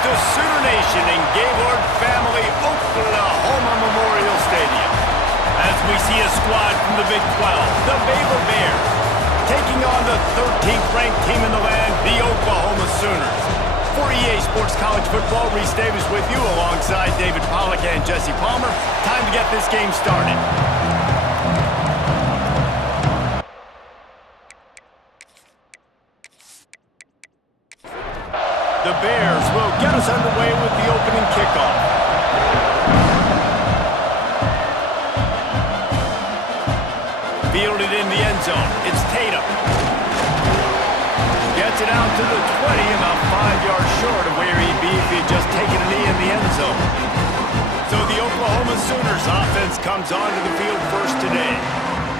to Sooner Nation and Gaylord Family Oklahoma Memorial Stadium. As we see a squad from the Big 12, the Baylor Bears, taking on the 13th ranked team in the land, the Oklahoma Sooners. For EA Sports College Football, Reese Davis with you alongside David Pollack and Jesse Palmer. Time to get this game started. The Bears will get us underway with the opening kickoff. Fielded in the end zone. It's Tatum. Gets it out to the 20, about 5 yards short of where he'd be if he had just taken a knee in the end zone. So the Oklahoma Sooners offense comes onto the field first today.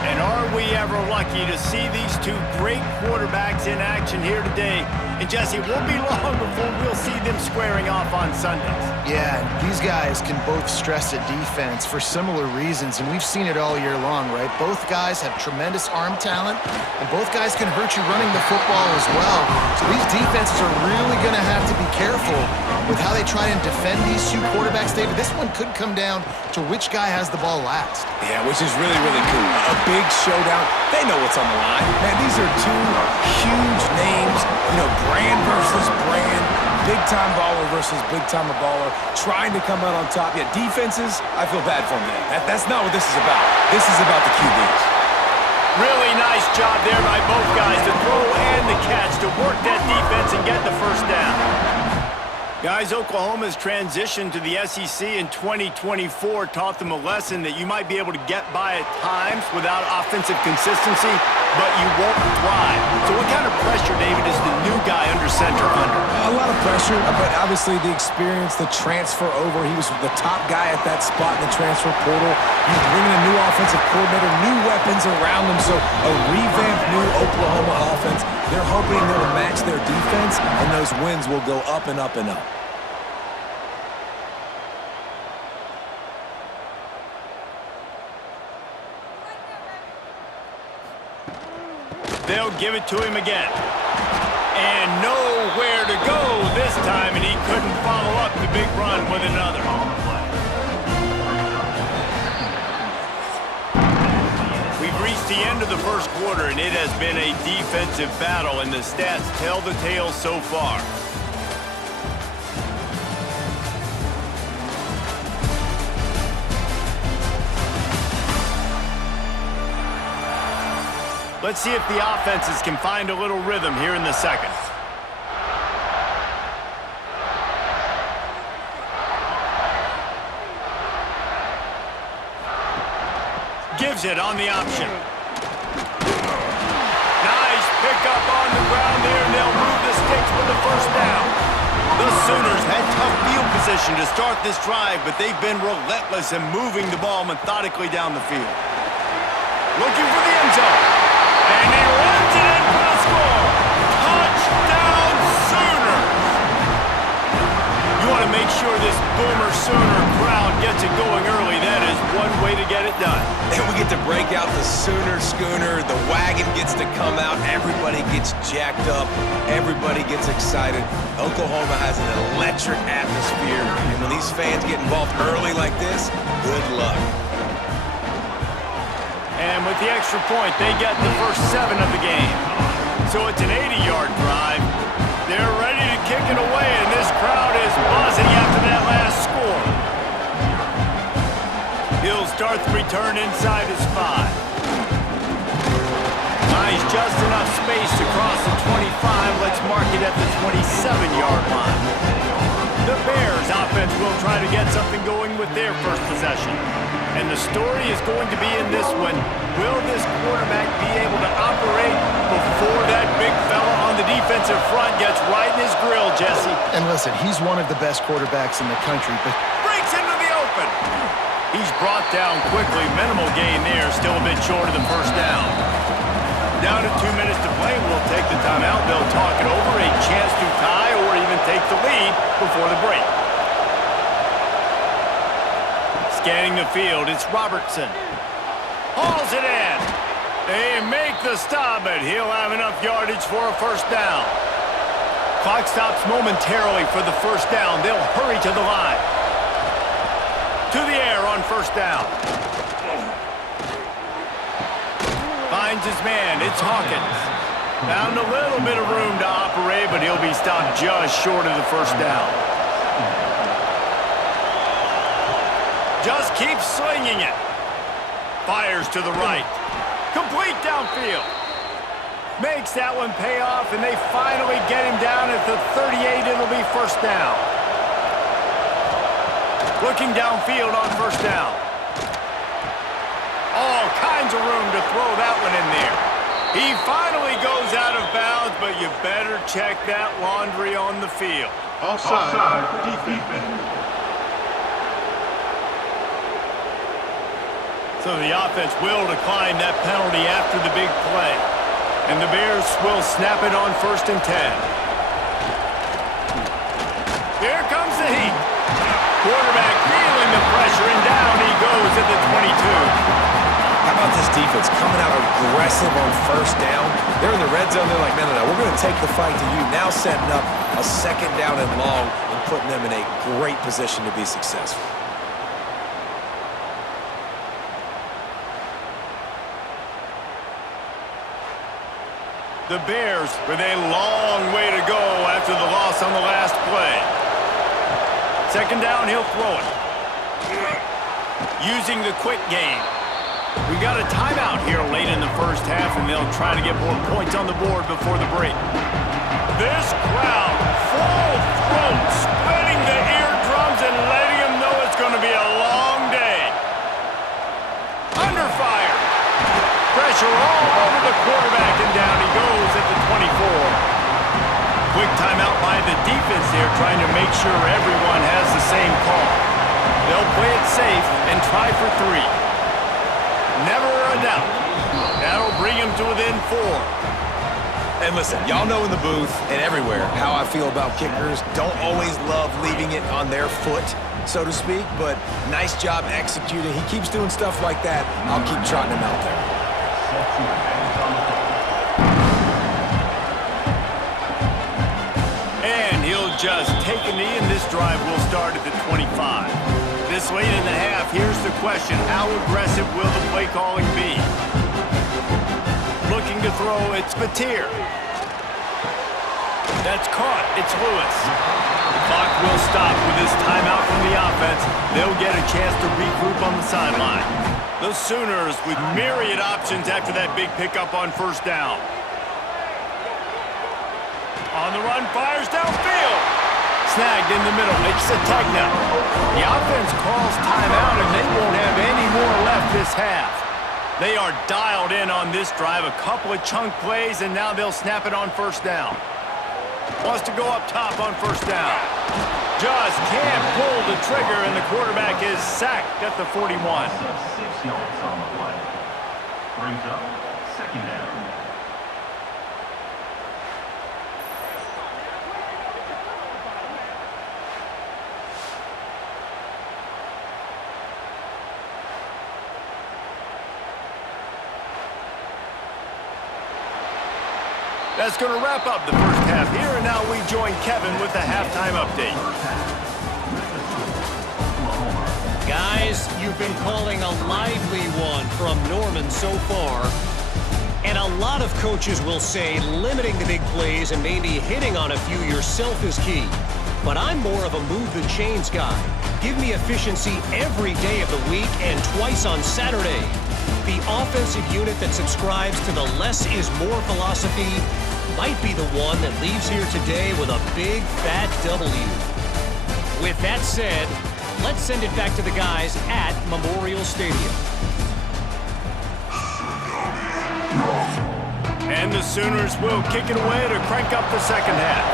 And are we ever lucky to see these two great quarterbacks in action here today? And Jesse, it won't be long before we'll see them squaring off on Sundays. Yeah, these guys can both stress a defense for similar reasons, and we've seen it all year long, right? Both guys have tremendous arm talent, and both guys can hurt you running the football as well. So these defenses are really going to have to be careful with how they try and defend these two quarterbacks. David, this one could come down to which guy has the ball last. Yeah, which is really, really cool. A big showdown. They know what's on the line. Man, these are two huge names, brand versus brand, big-time baller versus big-time baller, trying to come out on top. Yeah, defenses, I feel bad for them. That's not what this is about. This is about the QBs. Really nice job there by both guys to throw and the catch to work that defense and get the first down. Guys, Oklahoma's transition to the SEC in 2024 taught them a lesson that you might be able to get by at times without offensive consistency, but you won't thrive. So what kind of pressure, David, is the new guy under center under? A lot of pressure, but obviously the experience, the transfer over. He was the top guy at that spot in the transfer portal. He's bringing a new offensive coordinator, new weapons around him, so a revamped new Oklahoma offense. They're hoping they'll match their defense, and those wins will go up and up and up. They'll give it to him again. And nowhere to go this time, and he couldn't follow up the big run with another. We've reached the end of the first quarter, and it has been a defensive battle, and the stats tell the tale so far. Let's see if the offenses can find a little rhythm here in the second. Gives it on the option. Nice pickup on the ground there, and they'll move the sticks for the first down. The Sooners had tough field position to start this drive, but they've been relentless in moving the ball methodically down the field. Looking for the end zone. And he runs it in for the score. Touchdown, Sooners! You want to make sure this Boomer Sooner crowd gets it going early. That is one way to get it done. And we get to break out the Sooner schooner. The wagon gets to come out. Everybody gets jacked up. Everybody gets excited. Oklahoma has an electric atmosphere. And when these fans get involved early like this, good luck. And with the extra point, they get the first 7 of the game. So it's an 80-yard drive. They're ready to kick it away, and this crowd is buzzing after that last score. He'll start the return inside his 5. Nice, just enough space to cross the 25. Let's mark it at the 27-yard line. The Bears offense will try to get something going with their first possession. And the story is going to be in this one. Will this quarterback be able to operate before that big fella on the defensive front gets right in his grill, Jesse? And listen, he's one of the best quarterbacks in the country, but breaks into the open. He's brought down quickly. Minimal gain there. Still a bit short of the first down. Down to 2 minutes to play. We'll take the timeout. They'll talk it over. A chance to tie or even take the lead before the break. Scanning the field, it's Robertson. Hauls it in. They make the stop, but he'll have enough yardage for a first down. Clock stops momentarily for the first down. They'll hurry to the line. To the air on first down. Finds his man. It's Hawkins. Found a little bit of room to operate, but he'll be stopped just short of the first down. Just keeps slinging it. Fires to the right. Complete downfield. Makes that one pay off, and they finally get him down at the 38. It'll be first down. Looking downfield on first down. All kinds of room to throw that one in there. He finally goes out of bounds, but you better check that laundry on the field. Offside, defense. So the offense will decline that penalty after the big play. And the Bears will snap it on 1st and 10. Here comes the heat. Quarterback feeling the pressure, and down he goes at the 22. How about this defense coming out aggressive on first down? They're in the red zone. They're like, no, we're going to take the fight to you. Now setting up a second down and long and putting them in a great position to be successful. The Bears with a long way to go after the loss on the last play. Second down, he'll throw it. Using the quick game. We got a timeout here late in the first half, and they'll try to get more points on the board before the break. This crowd, full throat, spreading the eardrums and letting them know it's going to be a long day. Under fire. Pressure all over the quarterback, and down he goes at the 24. Quick timeout by the defense there, trying to make sure everyone has the same call. They'll play it safe and try for 3. Never a doubt. That'll bring him to within 4. And listen, y'all know in the booth and everywhere how I feel about kickers. Don't always love leaving it on their foot, so to speak, but nice job executing. He keeps doing stuff like that. I'll keep trotting him out there. And he'll just take a knee, and this drive will start at the 25. This late in the half, here's the question. How aggressive will the play calling be? Looking to throw, it's Batir. That's caught. It's Lewis. The clock will stop with this timeout from the offense. They'll get a chance to regroup on the sideline. The Sooners with myriad options after that big pickup on first down. On the run, fires downfield. Snagged in the middle. It's a techno. The offense calls timeout, and they won't have any more left this half. They are dialed in on this drive. A couple of chunk plays, and now they'll snap it on first down. Wants to go up top on first down. Just can't pull the trigger, and the quarterback is sacked at the 41. 6 yards on the play. Brings up second down. That's going to wrap up the first half here, and now we join Kevin with the halftime update. Guys, you've been calling a lively one from Norman so far. And a lot of coaches will say limiting the big plays and maybe hitting on a few yourself is key. But I'm more of a move the chains guy. Give me efficiency every day of the week and twice on Saturday. The offensive unit that subscribes to the less is more philosophy might be the one that leaves here today with a big fat W. With that said, let's send it back to the guys at Memorial Stadium. And the Sooners will kick it away to crank up the second half.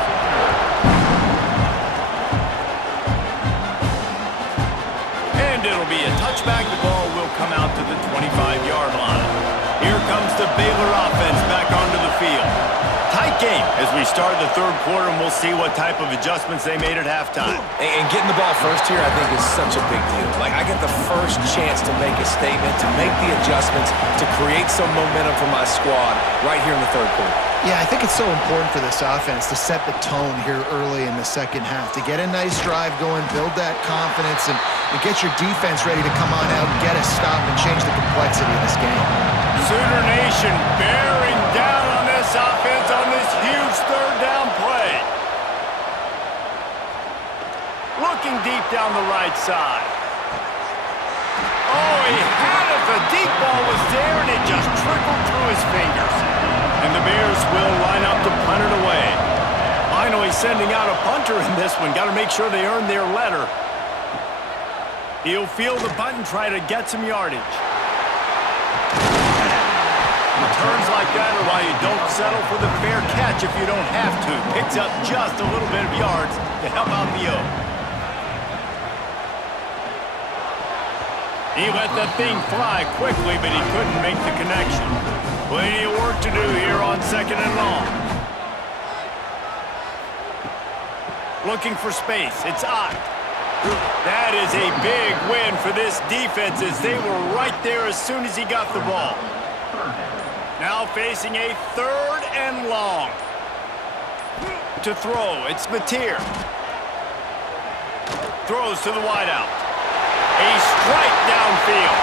And it'll be a touchback. The ball will come out to the 25-yard line. Here comes the Baylor offense back onto the field. Tight game as we start the third quarter, and we'll see what type of adjustments they made at halftime. And getting the ball first here, I think, is such a big deal. Like, I get the first chance to make a statement, to make the adjustments, to create some momentum for my squad right here in the third quarter. Yeah, I think it's so important for this offense to set the tone here early in the second half, to get a nice drive going, build that confidence, and get your defense ready to come on out, get a stop, and change the complexity of this game. Sooner Nation bearing down on this offense on this huge third down play. Looking deep down the right side. Oh, he had it. The deep ball was there, and it just trickled through his fingers. And the Bears will line up to punt it away. Finally sending out a punter in this one. Got to make sure they earn their letter. He'll field the punt and try to get some yardage. Returns like that are why you don't settle for the fair catch if you don't have to. Picks up just a little bit of yards to help out the O. He let that thing fly quickly, but he couldn't make the connection. Plenty of work to do here on second and long. Looking for space. It's Ott. That is a big win for this defense as they were right there as soon as he got the ball. Now facing a third and long. To throw, it's Mateer. Throws to the wideout. A strike downfield.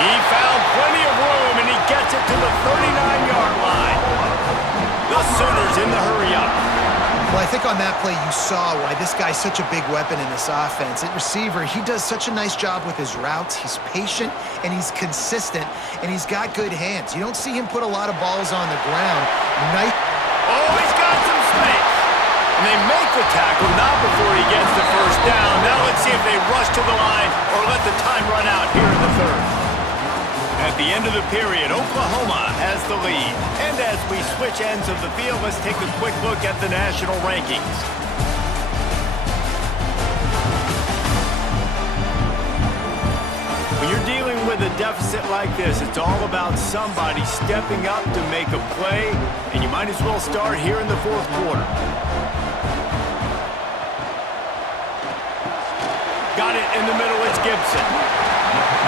He found plenty of room, and he gets it to the 39-yard line. The Sooners in the hurry-up. Well, I think on that play you saw why this guy's such a big weapon in this offense. At receiver, he does such a nice job with his routes. He's patient, and he's consistent, and he's got good hands. You don't see him put a lot of balls on the ground. Nice. Oh, he's got some space. And they make the tackle, not before he gets the first down. Now let's see if they rush to the line or let the time run out here in the third. At the end of the period, Oklahoma has the lead. And as we switch ends of the field, let's take a quick look at the national rankings. When you're dealing with a deficit like this, it's all about somebody stepping up to make a play, and you might as well start here in the fourth quarter. Got it in the middle, it's Gibson.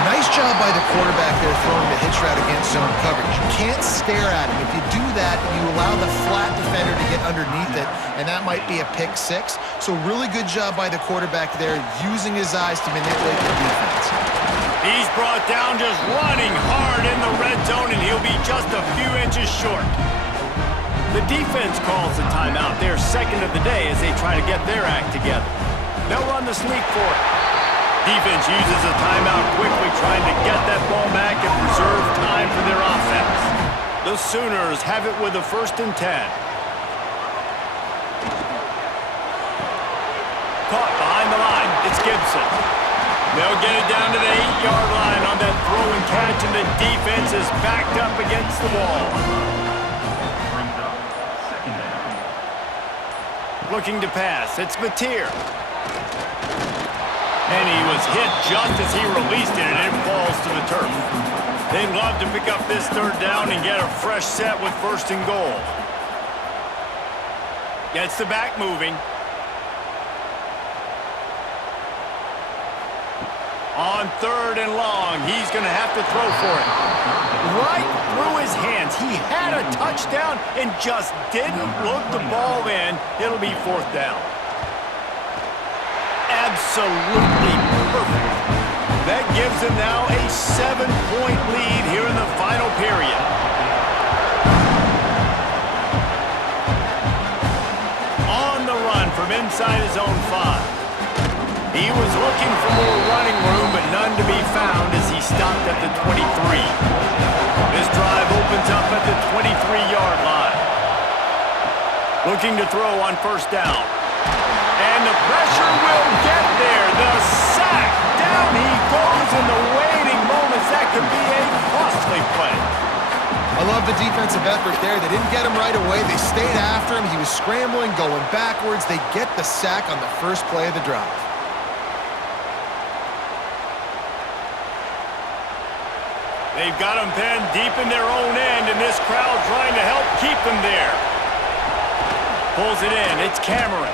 Nice job by the quarterback there throwing the hitch route against zone coverage. You can't stare at him. If you do that, you allow the flat defender to get underneath it, and that might be a pick six. So really good job by the quarterback there, using his eyes to manipulate the defense. He's brought down just running hard in the red zone, and he'll be just a few inches short. The defense calls the timeout, their second of the day, as they try to get their act together. They'll run the sneak for it. Defense uses a timeout quickly, trying to get that ball back and preserve time for their offense. The Sooners have it with a 1st and 10. Caught behind the line. It's Gibson. They'll get it down to the 8-yard line on that throw and catch, and the defense is backed up against the wall. Brings up second down. Looking to pass. It's Mateer. And he was hit just as he released it, and it falls to the turf. They'd love to pick up this third down and get a fresh set with 1st and goal. Gets the back moving. On 3rd and long, he's going to have to throw for it. Right through his hands. He had a touchdown and just didn't look the ball in. It'll be 4th down. Absolutely perfect. That gives them now a 7-point lead here in the final period. On the run from inside his own 5. He was looking for more running room, but none to be found as he stopped at the 23. This drive opens up at the 23-yard line. Looking to throw on 1st down. And the pressure will get there. The sack. Down he goes in the waiting moments. That could be a costly play. I love the defensive effort there. They didn't get him right away. They stayed after him. He was scrambling, going backwards. They get the sack on the first play of the drive. They've got him pinned deep in their own end, and this crowd trying to help keep them there. Pulls it in. It's Cameron.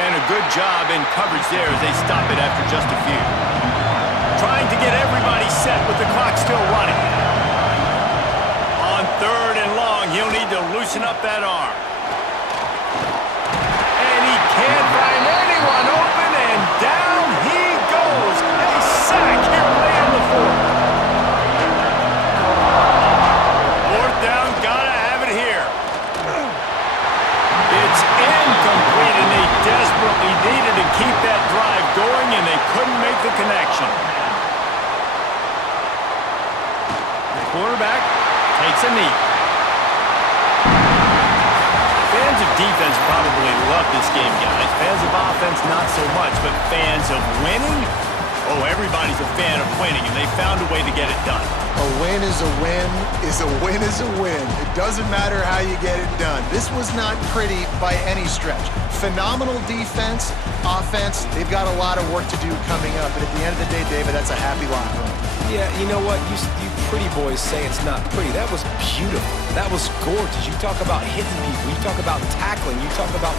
And a good job in coverage there as they stop it after just a few. Trying to get everybody set with the clock still running. On 3rd and long, he'll need to loosen up that arm. And he can't find anyone open, and down he goes. A sack here late in the 4th. 4th down, gotta have it here. It's incomplete, and they desperately needed to keep that drive going, and they couldn't make the connection. The quarterback takes a knee. Fans of defense probably love this game, guys. Fans of offense, not so much, but fans of winning? Oh, everybody's a fan of winning, and they found a way to get it done. A win is a win is a win is a win. It doesn't matter how you get it done. This was not pretty by any stretch. Phenomenal defense, offense. They've got a lot of work to do coming up. But at the end of the day, David, that's a happy locker room. Yeah, you know what? You pretty boys say it's not pretty. That was beautiful. That was gorgeous. You talk about hitting people. You talk about tackling. You talk about